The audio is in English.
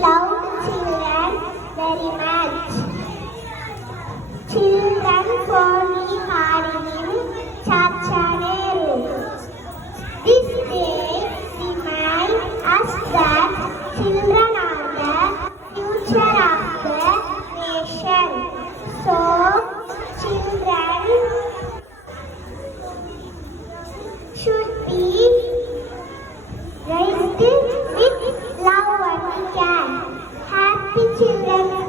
love children very much. Children fondly called him Chacha Nehru. This day reminds us that children are the future of the nation. So, children should be raised with love and care. Happy Children's